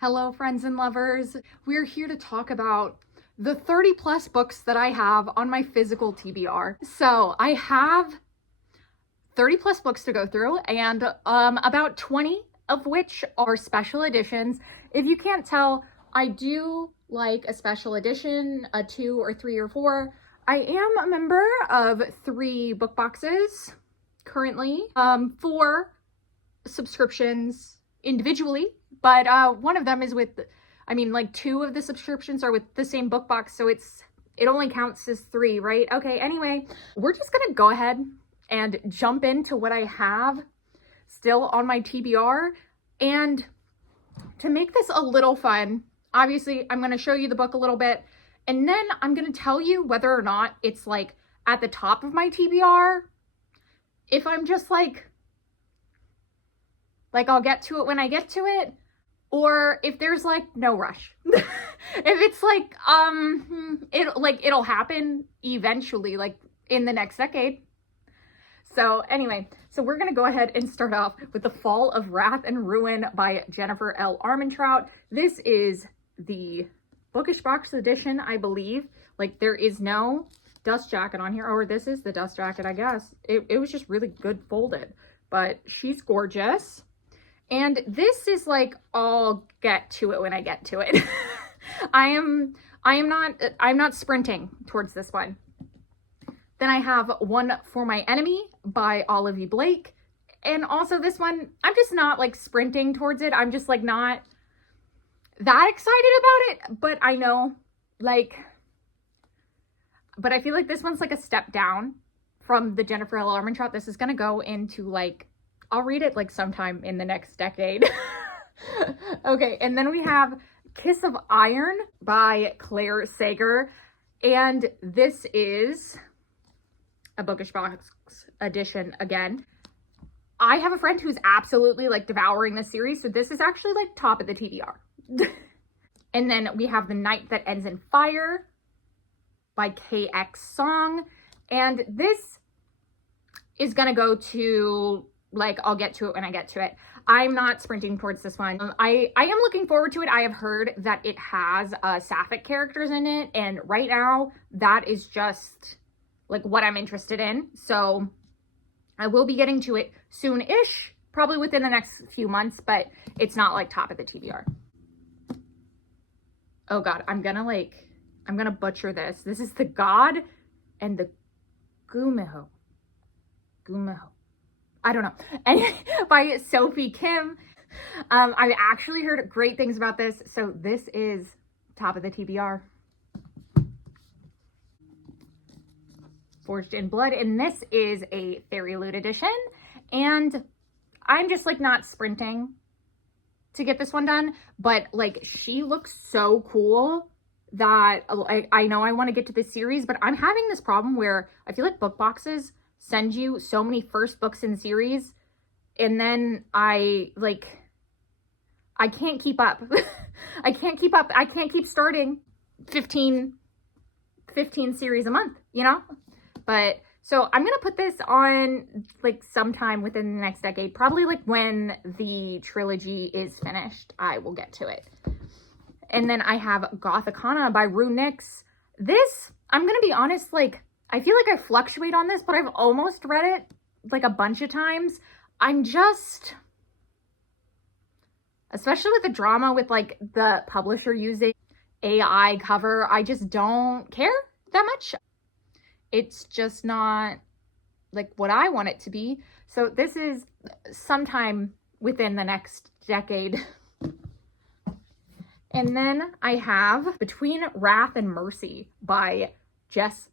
Hello, friends and lovers. We're here to talk about the 30 plus books that I have on my physical TBR. So I have 30 plus books to go through, and about 20 of which are special editions. If you can't tell, I do like a special edition, a 2 or 3 or 4. I am a member of 3 book boxes currently, 4 subscriptions individually, but one of them is with, 2 of the subscriptions are with the same book box, so it only counts as 3, right? Okay, anyway, we're just gonna go ahead and jump into what I have still on my TBR. And to make this a little fun, obviously I'm gonna show you the book a little bit, and then I'm gonna tell you whether or not it's like at the top of my TBR, if I'm just like I'll get to it when I get to it, or if there's like no rush. If it's like it'll happen eventually, like in the next decade. So anyway, so we're gonna go ahead and start off with The Fall of Wrath and Ruin by Jennifer L. Armentrout. This is the Bookish Box edition, I believe. Like, there is no dust jacket on here, or this is the dust jacket, I guess. It was just really good folded, but she's gorgeous. And this is like, I'll get to it when I get to it. I'm not sprinting towards this one. Then I have One for My Enemy by Olive E. Blake. And also this one, I'm just not like sprinting towards it. I'm just like not that excited about it, but I know but I feel like this one's like a step down from the Jennifer L. Armentrout. This is going to go into like, I'll read it like sometime in the next decade. Okay, and then we have Kiss of Iron by Claire Sager. And this is a Bookish Box edition again. I have a friend who's absolutely like devouring this series, so this is actually like top of the TBR. And then we have The Night That Ends in Fire by KX Song. And this is gonna go to like, I'll get to it when I get to it. I'm not sprinting towards this one. I am looking forward to it. I have heard that it has sapphic characters in it, and right now that is just like what I'm interested in. So I will be getting to it soon-ish, probably within the next few months, but it's not like top of the TBR. Oh God, I'm gonna butcher this. This is The God and the Gumiho. I don't know. And by Sophie Kim. I've actually heard great things about this. So this is top of the TBR. Forged in Blood. And this is a Fairy Loot edition. And I'm just like not sprinting to get this one done. But like, she looks so cool that I know I want to get to this series. But I'm having this problem where I feel like book boxes send you so many first books in series, and then I can't keep up. I can't keep up. I can't keep starting 15 series a month, you know? But so I'm gonna put this on like sometime within the next decade, probably like when the trilogy is finished, I will get to it. And then I have Gothicana by Rue Nix. This, I'm gonna be honest, like, I feel like I fluctuate on this, but I've almost read it like a bunch of times. I'm just, especially with the drama with like the publisher using AI cover, I just don't care that much. It's just not like what I want it to be. So this is sometime within the next decade. And then I have Between Wrath and Mercy by Jess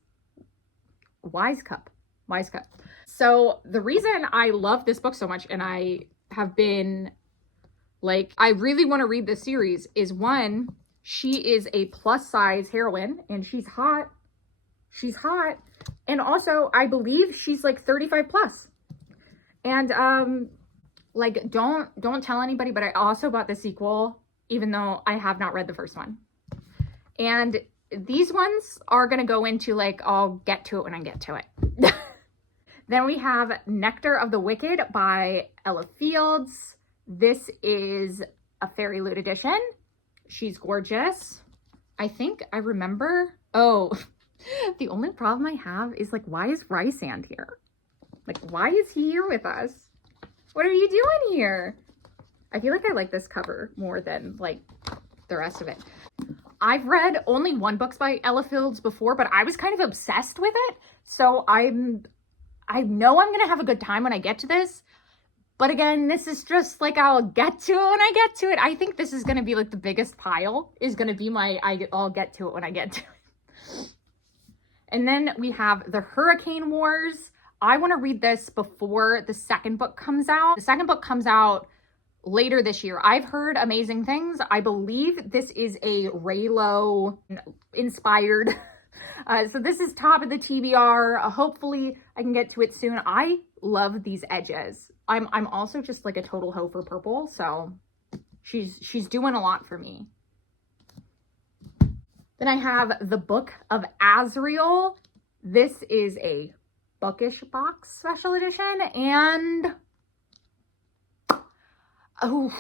Wisecup. So the reason I love this book so much, and I have been like, I really want to read this series, is one, she is a plus size heroine and she's hot. And also I believe she's like 35 plus. And like, don't tell anybody, but I also bought the sequel, even though I have not read the first one. And these ones are going to go into like, I'll get to it when I get to it. Then we have Nectar of the Wicked by Ella Fields. This is a Fairy Loot edition. She's gorgeous. I think I remember, oh, the only problem I have is like, why is Rysand here? Like, why is he here with us? What are you doing here? I feel like I like this cover more than like the rest of it. I've read only one book by Ella Fields before, but I was kind of obsessed with it. So I know I'm gonna have a good time when I get to this. But again, this is just like, I'll get to it when I get to it. I think this is gonna be like the biggest pile is gonna be my, I'll get to it when I get to it. And then we have the Hurricane Wars. I wanna read this before the second book comes out. The second book comes out later this year. I've heard amazing things. I believe this is a Raylo inspired. So this is top of the TBR. Hopefully I can get to it soon. I love these edges. I'm also just like a total hoe for purple. So she's doing a lot for me. Then I have the Book of Azriel. This is a bookish box special edition, and oh,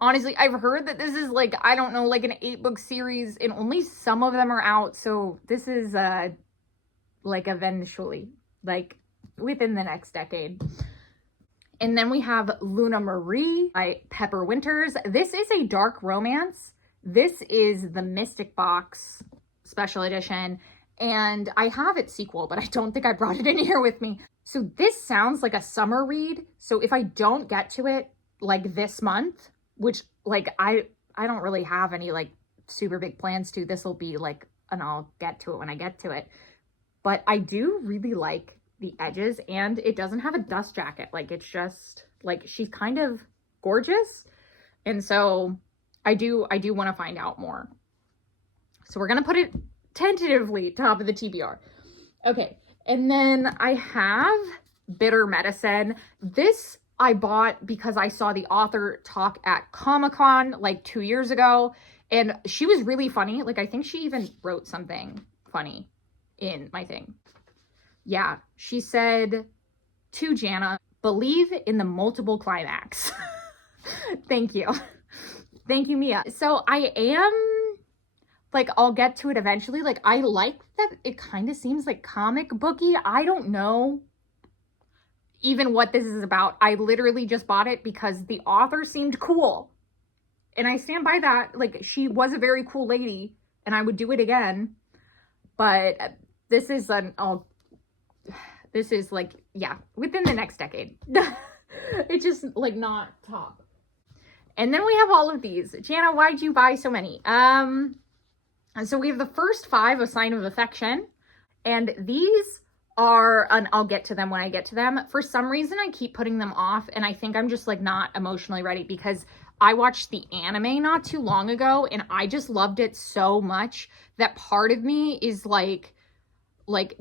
honestly, I've heard that this is like, I don't know, like an 8-book series and only some of them are out. So this is like eventually, like within the next decade. And then we have Luna Marie by Pepper Winters. This is a dark romance. This is the Mystic Box special edition. And I have its sequel, but I don't think I brought it in here with me. So this sounds like a summer read. So if I don't get to it like this month, which like I don't really have any like super big plans to, this will be like, and I'll get to it when I get to it. But I do really like the edges, and it doesn't have a dust jacket. Like, it's just like, she's kind of gorgeous. And so I do want to find out more. So we're going to put it tentatively top of the TBR. Okay. And then I have Bitter Medicine. This I bought because I saw the author talk at Comic-Con like 2 years ago, and she was really funny. Like, I think she even wrote something funny in my thing. Yeah, she said to Jana, believe in the multiple climax. Thank you. Thank you, Mia. So I am, like, I'll get to it eventually. Like, I like that it kind of seems like comic booky. I don't know even what this is about. I literally just bought it because the author seemed cool. And I stand by that. Like, she was a very cool lady, and I would do it again. But this is this is like, yeah, within the next decade. It's just like not top. And then we have all of these. Jana, why'd you buy so many? So we have the first 5, A Sign of Affection. And these are, and I'll get to them when I get to them. For some reason, I keep putting them off, and I think I'm just like not emotionally ready because I watched the anime not too long ago, and I just loved it so much that part of me is like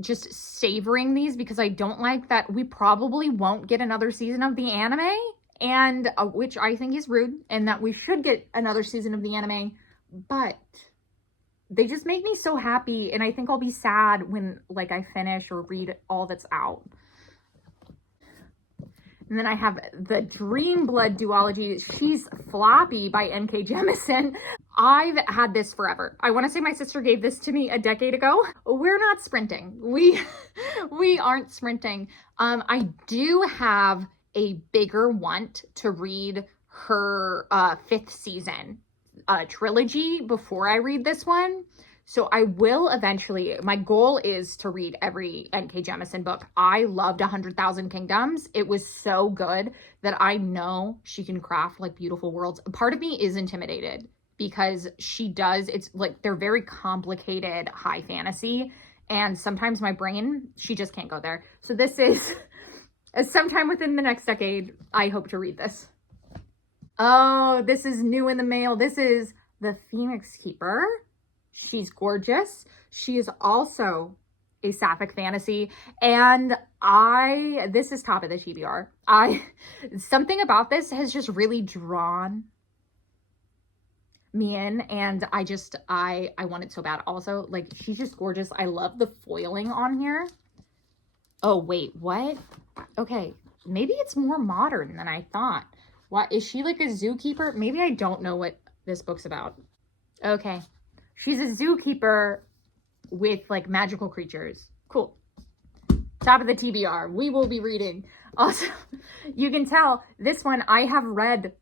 just savoring these, because I don't like that we probably won't get another season of the anime, and which I think is rude, and that we should get another season of the anime, but they just make me so happy, and I think I'll be sad when like I finish or read all that's out. And then I have the Dream Blood duology, She's Floppy by N.K. Jemisin. I've had this forever. I want to say my sister gave this to me a decade ago. We're not sprinting. We aren't sprinting. I do have a bigger want to read her 5th season trilogy before I read this one. So I will eventually, my goal is to read every N.K. Jemisin book. I loved 100,000 Kingdoms. It was so good that I know she can craft like beautiful worlds. Part of me is intimidated because she does, it's like, they're very complicated high fantasy. And sometimes my brain, she just can't go there. So this is, sometime within the next decade, I hope to read this. Oh, this is new in the mail. This is The Phoenix Keeper. She's gorgeous. She is also a sapphic fantasy. And this is top of the TBR. Something about this has just really drawn me in. And I want it so bad. Also, like, she's just gorgeous. I love the foiling on here. Oh, wait, what? Okay. Maybe it's more modern than I thought. Why is she like a zookeeper? Maybe I don't know what this book's about. Okay. She's a zookeeper with like magical creatures. Cool. Top of the TBR. We will be reading. Also, you can tell this one I have read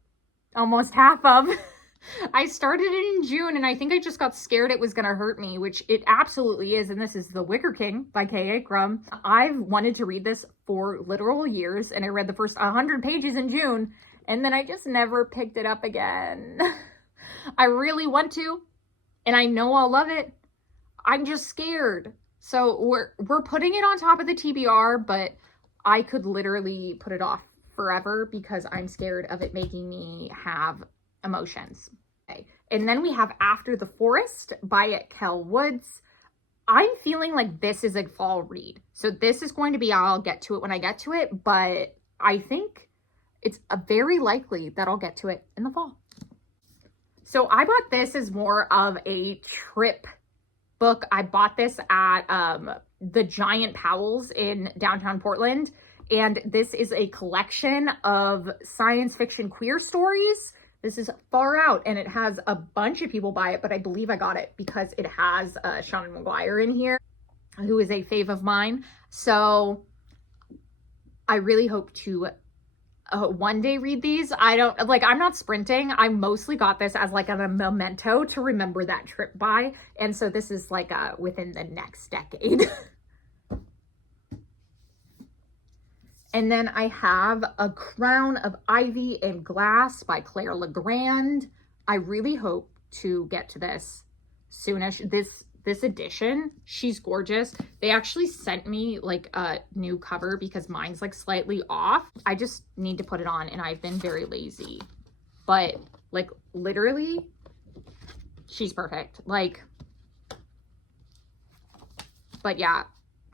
almost half of. I started it in June and I think I just got scared it was going to hurt me, which it absolutely is. And this is The Wicker King by K.A. Crum. I've wanted to read this for literal years and I read the first 100 pages in June and then I just never picked it up again. I really want to and I know I'll love it. I'm just scared. So we're putting it on top of the TBR, but I could literally put it off forever because I'm scared of it making me have emotions. Okay. And then we have After the Forest by Kel Woods. I'm feeling like this is a fall read. So this is going to be, I'll get to it when I get to it, but I think it's very likely that I'll get to it in the fall. So I bought this as more of a trip book. I bought this at the Giant Powell's in downtown Portland. And this is a collection of science fiction queer stories. This is far out and it has a bunch of people buy it, but I believe I got it because it has Seanan McGuire in here, who is a fave of mine. So I really hope to one day read these. I'm not sprinting. I mostly got this as like a memento to remember that trip by. And so this is like within the next decade. And then I have A Crown of Ivy and Glass by Claire Legrand. I really hope to get to this soonish. This edition, she's gorgeous. They actually sent me like a new cover because mine's like slightly off. I just need to put it on and I've been very lazy. But like literally, she's perfect. Like, but yeah.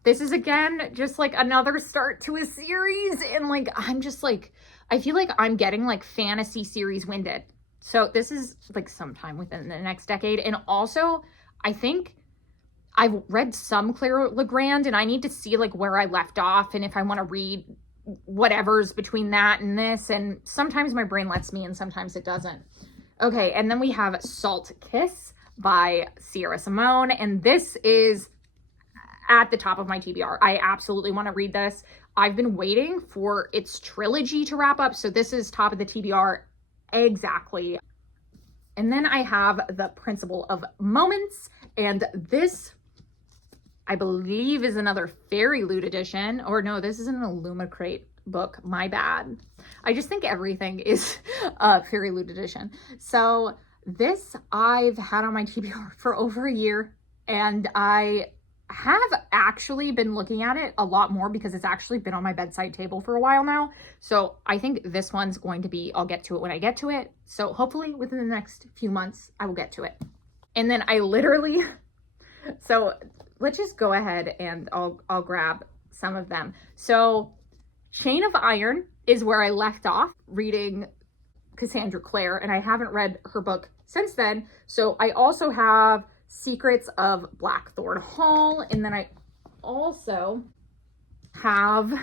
This is, again, just, like, another start to a series, and, like, I'm just, like, I feel like I'm getting, like, fantasy series winded. So this is, like, sometime within the next decade, and also, I think I've read some Claire Legrand, and I need to see, like, where I left off, and if I want to read whatever's between that and this, and sometimes my brain lets me, and sometimes it doesn't. Okay, and then we have Salt Kiss by Sierra Simone, and this is at the top of my TBR. I absolutely want to read this. I've been waiting for its trilogy to wrap up, so this is top of the TBR exactly. And then I have The Principle of Moments, and this, I believe, is another Fairy Loot edition. Or no, this is an Illumicrate book. My bad. I just think everything is a Fairy Loot edition. So this I've had on my TBR for over a year, and I have actually been looking at it a lot more because it's actually been on my bedside table for a while now. So I think this one's going to be, I'll get to it when I get to it. So hopefully within the next few months, I will get to it. And then I literally, so let's just go ahead and I'll grab some of them. So Chain of Iron is where I left off reading Cassandra Clare, and I haven't read her book since then. So I also have Secrets of Blackthorn Hall, and then I also have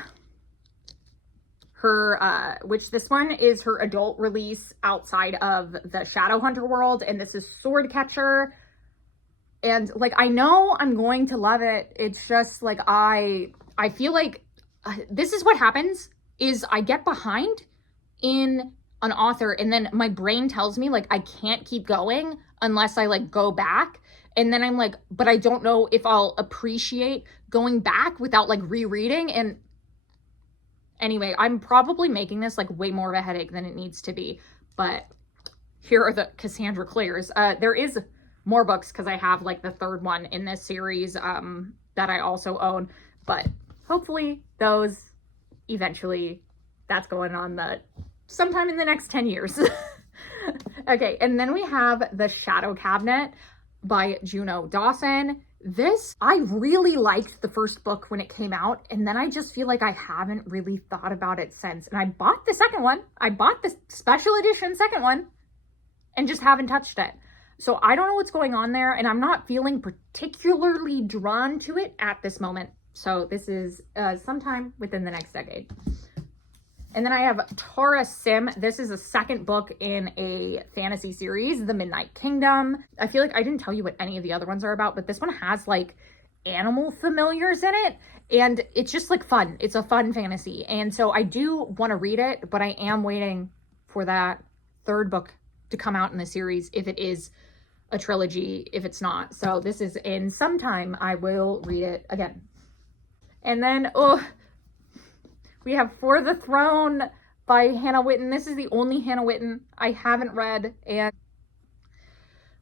her, which this one is her adult release outside of the Shadowhunter world, and this is Swordcatcher. And like, I know I'm going to love it. It's just like, I feel like this is what happens is I get behind in an author and then my brain tells me like I can't keep going unless I like go back. And then I'm like, but I don't know if I'll appreciate going back without like rereading. And anyway, I'm probably making this like way more of a headache than it needs to be. But here are the Cassandra Clares. There is more books because I have like the third one in this series that I also own. But hopefully those eventually, that's going on sometime in the next 10 years. Okay, and then we have The Shadow Cabinet by Juno Dawson. This, I really liked the first book when it came out, and then I just feel like I haven't really thought about it since. And I bought the second one. I bought the special edition second one and just haven't touched it. So I don't know what's going on there, and I'm not feeling particularly drawn to it at this moment. So this is sometime within the next decade. And then I have Tara Sim. This is the second book in a fantasy series, The Midnight Kingdom. I feel like I didn't tell you what any of the other ones are about, but this one has like animal familiars in it. And it's just like fun. It's a fun fantasy. And so I do want to read it, but I am waiting for that third book to come out in the series if it is a trilogy, if it's not. So this is in some time. I will read it again. And then, we have For the Throne by Hannah Witten. This is the only Hannah Witten I haven't read. And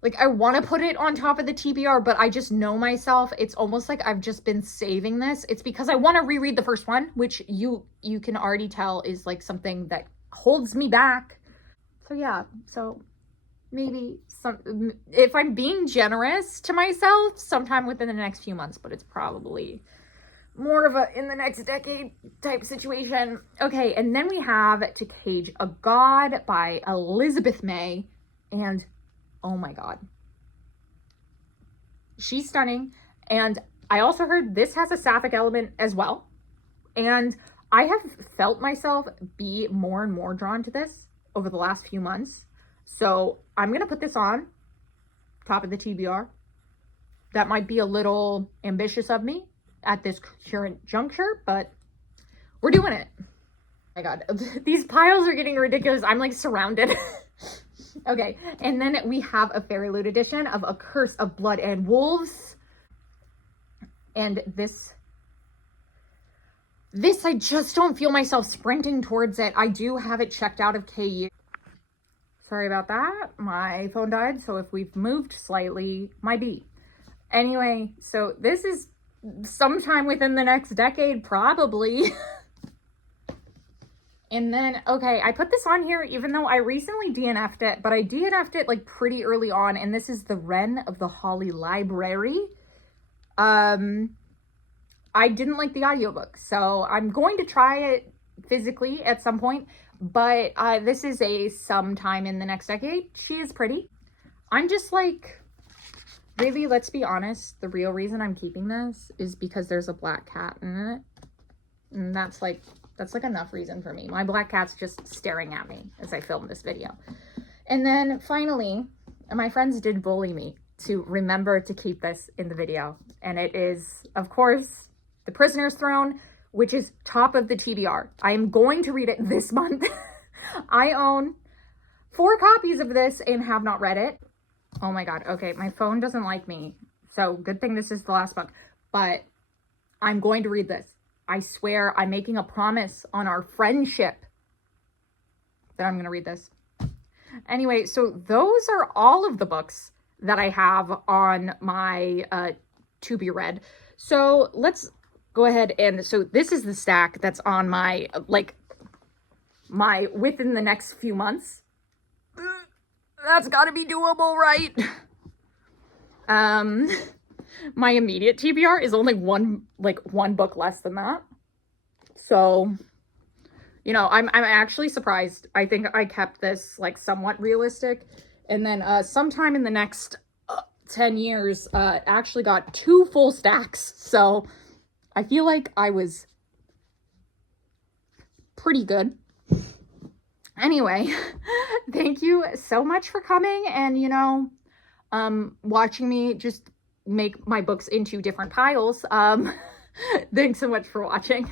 like, I want to put it on top of the TBR, but I just know myself. It's almost like I've just been saving this. It's because I want to reread the first one, which you can already tell is like something that holds me back. So yeah, so maybe if I'm being generous to myself, sometime within the next few months, but it's probably more of a in the next decade type situation. Okay, and then we have To Cage a God by Elizabeth May. And oh my God, she's stunning. And I also heard this has a sapphic element as well. And I have felt myself be more and more drawn to this over the last few months. So I'm going to put this on top of the TBR. That might be a little ambitious of me at this current juncture, but we're doing it. Oh my God, these piles are getting ridiculous. I'm like surrounded. Okay, and then we have a Fairy Loot edition of A Curse of Blood and Wolves. And this I just don't feel myself sprinting towards it. I do have it checked out of KU. Sorry about that. My phone died, so if we've moved slightly, my B. Anyway, so this is sometime within the next decade, probably. And then, okay, I put this on here even though I recently DNF'd it, but I DNF'd it like pretty early on, and this is The Wren of the Holly Library. I didn't like the audiobook, so I'm going to try it physically at some point, but this is a sometime in the next decade. She is pretty. I'm just like, really, let's be honest, the real reason I'm keeping this is because there's a black cat in it. And that's like enough reason for me. My black cat's just staring at me as I film this video. And then finally, my friends did bully me to remember to keep this in the video. And it is, of course, The Prisoner's Throne, which is top of the TBR. I am going to read it this month. I own 4 copies of this and have not read it. Oh my God. Okay, my phone doesn't like me. So good thing this is the last book. But I'm going to read this. I swear I'm making a promise on our friendship that I'm going to read this. Anyway, so those are all of the books that I have on my to be read. So let's go ahead and, so this is the stack that's on my, my within the next few months. That's gotta be doable, right? My immediate TBR is only one book less than that. So, you know, I'm actually surprised. I think I kept this like somewhat realistic. And then sometime in the next 10 years, actually got 2 full stacks. So I feel like I was pretty good. Anyway, thank you so much for coming and, you know, watching me just make my books into different piles. Thanks so much for watching.